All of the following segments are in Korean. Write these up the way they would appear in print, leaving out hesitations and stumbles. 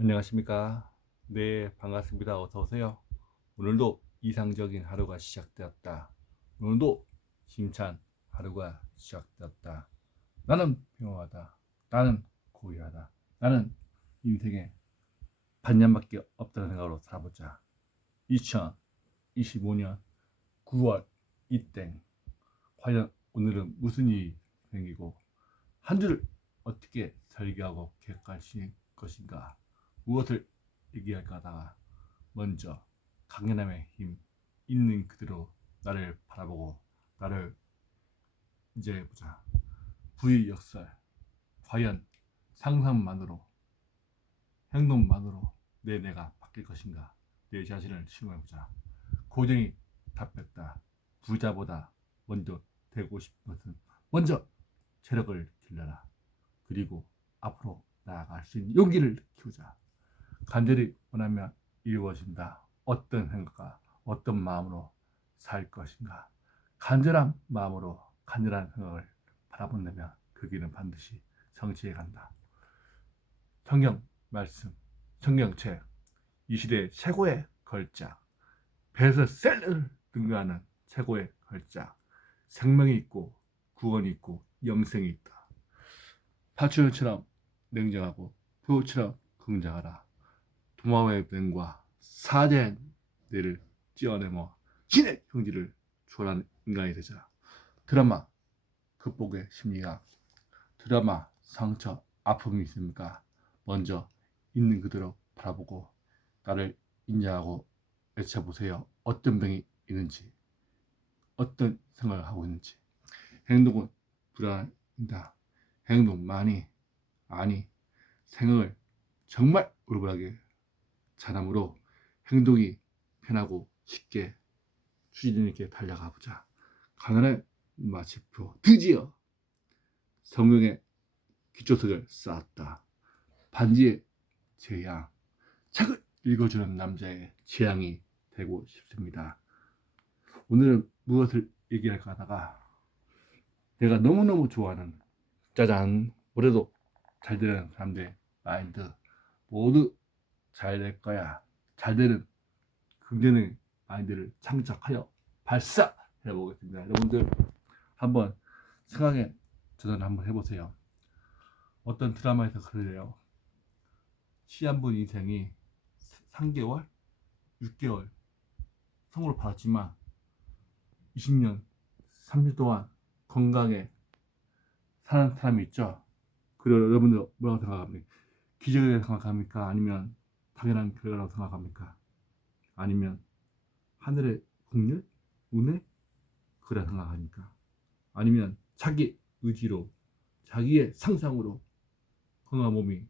안녕하십니까? 네, 반갑습니다. 어서 오세요. 오늘도 이상적인 하루가 시작되었다. 오늘도 힘찬 하루가 시작되었다. 나는 평화하다. 나는 고요하다. 나는 인생에 반년밖에 없다는 생각으로 살아보자. 2025년 9월 이땡. 과연 오늘은 무슨 일이 생기고 한 주를 어떻게 설계하고 계획할 것인가? 무엇을 얘기할까 하다가 먼저 강연함의 힘 있는 그대로 나를 바라보고 나를 이제 보자. 부의 역설. 과연 상상만으로 행동만으로 내가 바뀔 것인가? 내 자신을 실험해보자. 고전이 답했다. 부자보다 먼저 되고 싶은 것은 먼저 체력을 길러라. 그리고 앞으로 나아갈 수 있는 용기를 키우자. 간절히 원하면 이루어진다. 어떤 생각과 어떤 마음으로 살 것인가. 간절한 마음으로 간절한 생각을 바라본다면 그 길은 반드시 성취해 간다. 성경 말씀, 성경책, 이 시대 최고의 걸작, 베스트셀러를 등극하는 최고의 걸작. 생명이 있고 구원이 있고 영생이 있다. 파출처럼 냉정하고 표처럼 긍정하라. 도마의 뱀과 사자의 뇌를 찌어내며 신의 형질을 초월한 인간이 되자. 드라마 극복의 심리학. 드라마 상처 아픔이 있습니까? 먼저 있는 그대로 바라보고 나를 인정하고 외쳐보세요. 어떤 병이 있는지, 어떤 생각을 하고 있는지. 행동은 불안합니다. 행동만이 아니 생각을 정말 올바르게 잘함으로 행동이 편하고 쉽게 추진 있게 달려가 보자. 가난의 마침표. 드디어 성경의 기초석을 쌓았다. 반지의 제양. 책을 읽어주는 남자의 재앙이 되고 싶습니다. 오늘은 무엇을 얘기할까 하다가 내가 너무너무 좋아하는 짜잔 올해도 잘 되는 사람들의 마인드 모두 잘 될 거야. 잘 되는 긍정의 마인드를 창작하여 발사해 보겠습니다. 여러분들 한번 생각에 도전 한번 해보세요. 어떤 드라마에서 그래요. 시한부 인생이 3개월, 6개월 선고를 받았지만 20년, 30년 동안 건강에 사는 사람이 있죠. 그리고 여러분들 뭐라고 생각합니까? 기적이라고 생각합니까? 아니면 당연한 결과라고 생각합니까? 아니면 하늘의 국률? 운에? 그래 생각하니까? 아니면 자기 의지로 자기의 상상으로 건강한 몸이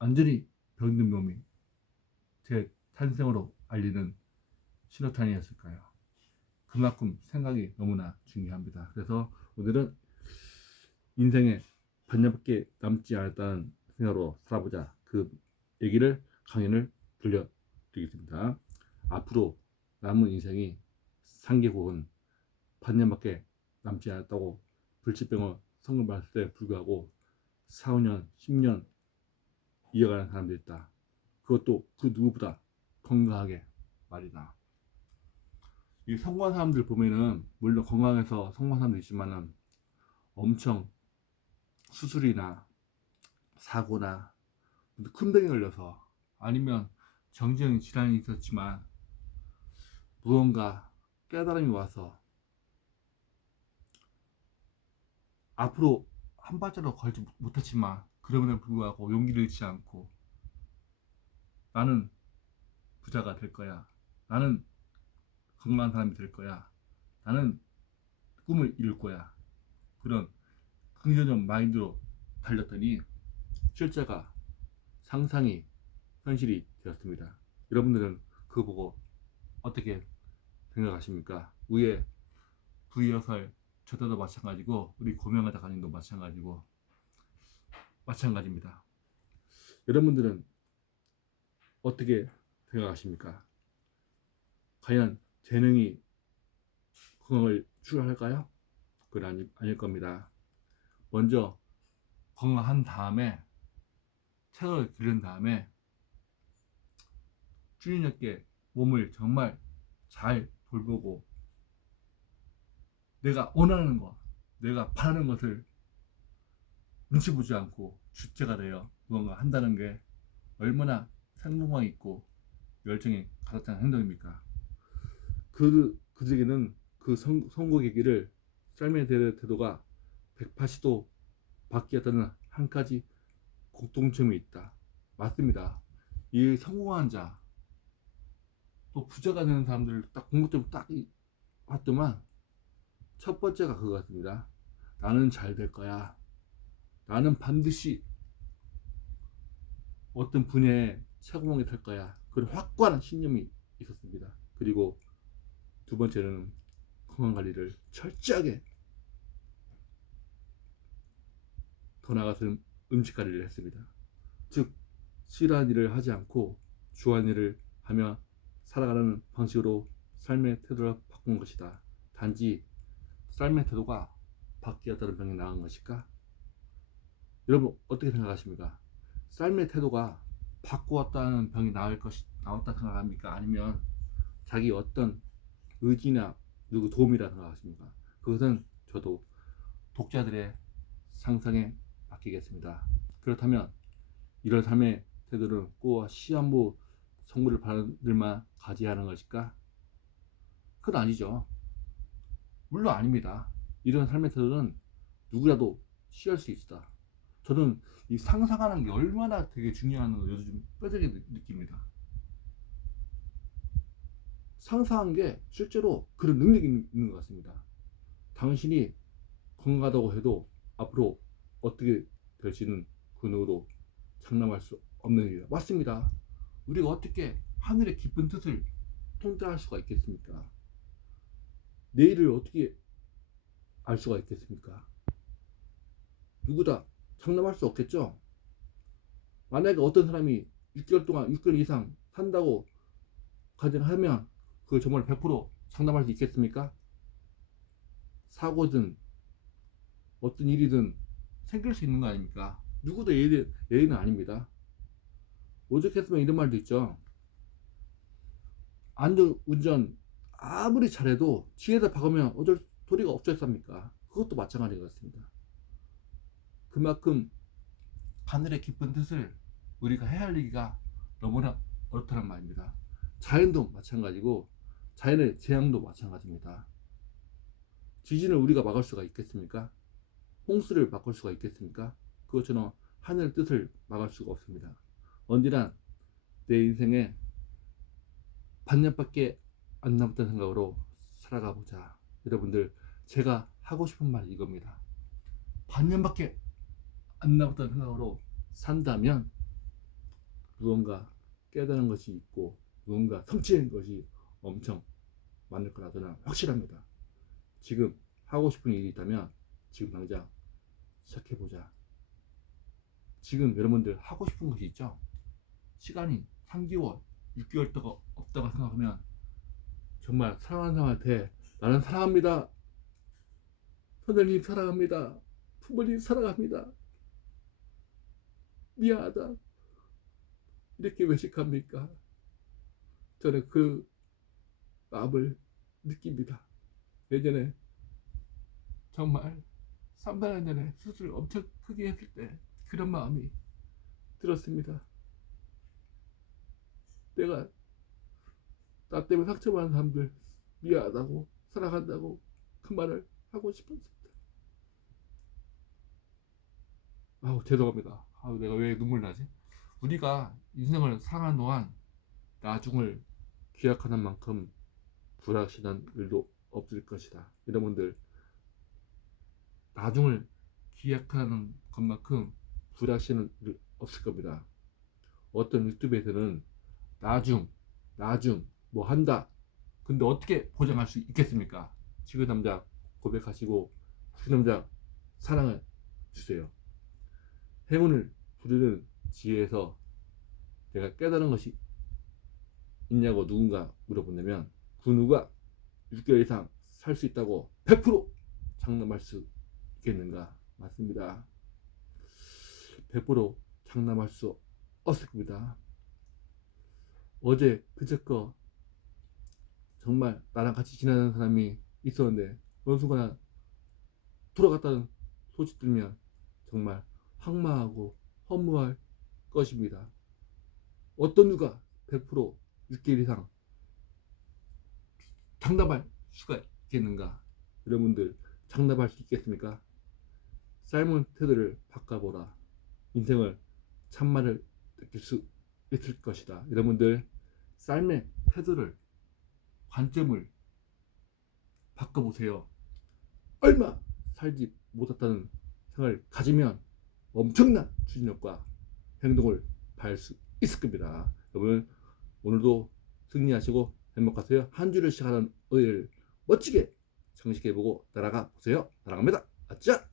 완전히 병든 몸이 제 탄생으로 알리는 신호탄이었을까요? 그만큼 생각이 너무나 중요합니다. 그래서 오늘은 인생에 반년밖에 남지 않았다는 생각으로 살아보자. 그 얘기를 강연을 들려드리겠습니다. 앞으로 남은 인생이 상계곡은 반년밖에 남지 않았다고 불치병을 선고받을 때 불구하고 4, 5년, 10년 이어가는 사람들이 있다. 그것도 그 누구보다 건강하게 말이다. 이 성공한 사람들 보면은 물론 건강해서 성공한 사람도 있지만은 엄청 수술이나 사고나 큰 병이 걸려서 아니면 정신적인 질환이 있었지만 무언가 깨달음이 와서 앞으로 한 발자국 걸지 못했지만 그럼에도 불구하고 용기를 잃지 않고 나는 부자가 될 거야. 나는 건강한 사람이 될 거야. 나는 꿈을 이룰 거야. 그런 긍정적 마인드로 달렸더니 실제가 상상이 현실이 되었습니다. 여러분들은 그거 보고 어떻게 생각하십니까? 위에 부여설 저도 마찬가지고 우리 고명하다 가님도 마찬가지고 마찬가지입니다. 여러분들은 어떻게 생각하십니까? 과연 재능이 건강을 추구할까요? 그건 아닐 겁니다. 먼저 건강한 다음에 책을 기른 다음에 주인에게 몸을 정말 잘 돌보고 내가 원하는 거, 내가 바라는 것을 눈치 보지 않고 주체가 되어 무언가 한다는 게 얼마나 생동감 있고 열정이 가득 찬 행동입니까? 그들에게는 그 선곡의 삶의 태도가 180도 바뀌었다는 한 가지 공통점이 있다. 맞습니다. 이 성공한 자, 또 부자가 되는 사람들 딱 공통점 딱 봤더만 첫 번째가 그거 같습니다. 나는 잘 될 거야. 나는 반드시 어떤 분야에 최고봉이 될 거야. 그런 확고한 신념이 있었습니다. 그리고 두 번째는 건강관리를 철저하게, 더 나아가서는 음식관리를 했습니다. 즉 싫어하는 일을 하지 않고 좋아하는 일을 하며 살아가는 방식으로 삶의 태도를 바꾼 것이다. 단지 삶의 태도가 바뀌었다는 병이 나은 것일까? 여러분 어떻게 생각하십니까? 삶의 태도가 바꾸었다는 병이 나왔다 생각합니까? 아니면 자기 어떤 의지나 누구 도움이라 생각하십니까? 그것은 저도 독자들의 상상에 맡기겠습니다. 그렇다면 이런 삶의 태도를 꼭 시한부 선물을 받을만 가져야 하는 것일까? 그건 아니죠. 물론 아닙니다. 이런 삶의 태도는 누구라도 취할 수 있다. 저는 이 상상하는 게 얼마나 되게 중요한 걸 요즘 뼈저리게 느낍니다. 상상한 게 실제로 그런 능력이 있는 것 같습니다. 당신이 건강하다고 해도 앞으로 어떻게 될지는 그 누구도 장담할 수 없는 일이다. 맞습니다. 우리가 어떻게 하늘의 깊은 뜻을 통달할 수가 있겠습니까? 내일을 어떻게 알 수가 있겠습니까? 누구다 장담할 수 없겠죠. 만약에 어떤 사람이 6개월 이상 산다고 가정하면 그걸 정말 100% 장담할 수 있겠습니까? 사고든 어떤 일이든 생길 수 있는 거 아닙니까? 누구도 예의는 아닙니다. 오죽했으면 이런 말도 있죠. 안전운전 아무리 잘해도 뒤에다 박으면 어쩔 도리가 없겠습니까? 그것도 마찬가지 같습니다. 그만큼 하늘의 깊은 뜻을 우리가 헤아리기가 너무나 어렵다는 말입니다. 자연도 마찬가지고 자연의 재앙도 마찬가지입니다. 지진을 우리가 막을 수가 있겠습니까? 홍수를 막을 수가 있겠습니까? 그것처럼 하늘의 뜻을 막을 수가 없습니다. 언제나 내 인생에 반년밖에 안 남았다는 생각으로 살아가 보자. 여러분들, 제가 하고 싶은 말이 이겁니다. 반년밖에 안 남았다는 생각으로 산다면 무언가 깨달은 것이 있고 무언가 성취한 것이 엄청 많을 거라 저는 확실합니다. 지금 하고 싶은 일이 있다면 지금 당장 시작해보자. 지금 여러분들 하고 싶은 것이 있죠? 시간이 3개월, 6개월 동안 없다고 생각하면 정말 사랑하는 사람한테 나는 사랑합니다. 선생님 사랑합니다. 부모님 사랑합니다. 미안하다. 이렇게 외식합니까? 저는 그 마음을 느낍니다. 예전에 정말 3~4년 전에 수술을 엄청 크게 했을 때 그런 마음이 들었습니다. 내가 나 때문에 상처받은 사람들 미안하다고 사랑한다고 그 말을 하고 싶었습니다. 죄송합니다. 내가 왜 눈물 나지? 우리가 인생을 살아가는 동안 나중을 기약하는 만큼 불확실한 일도 없을 것이다. 여러분들, 나중을 기약하는 것만큼 불확실한 일 없을 겁니다. 어떤 유튜브에서는 나중 뭐 한다. 근데 어떻게 보장할 수 있겠습니까? 지금 남자 고백하시고 지금 남자 사랑을 주세요. 행운을 부르는 지혜에서 내가 깨달은 것이 있냐고 누군가 물어본다면 그 누가 6개월 이상 살 수 있다고 100% 장담할 수 있겠는가? 맞습니다. 100% 장담할 수 없을 겁니다. 어제 그저께 정말 나랑 같이 지내는 사람이 있었는데 어느 순간 돌아갔다는 소식 들으면 정말 황망하고 허무할 것입니다. 어떤 누가 100% 6개월 이상 장담할 수가 있겠는가? 여러분들 장담할 수 있겠습니까? 삶은 태도를 바꿔보라. 인생을 참말을 느낄 수 있을 것이다. 여러분들 삶의 태도를 관점을 바꿔보세요. 얼마 살지 못했다는 생각을 가지면 엄청난 추진력과 행동을 발할 수 있을 겁니다. 여러분 오늘도 승리하시고 행복하세요. 한 주를 시작하는 의를 멋지게 장식해보고 날아가 보세요. 날아갑니다. 아짜!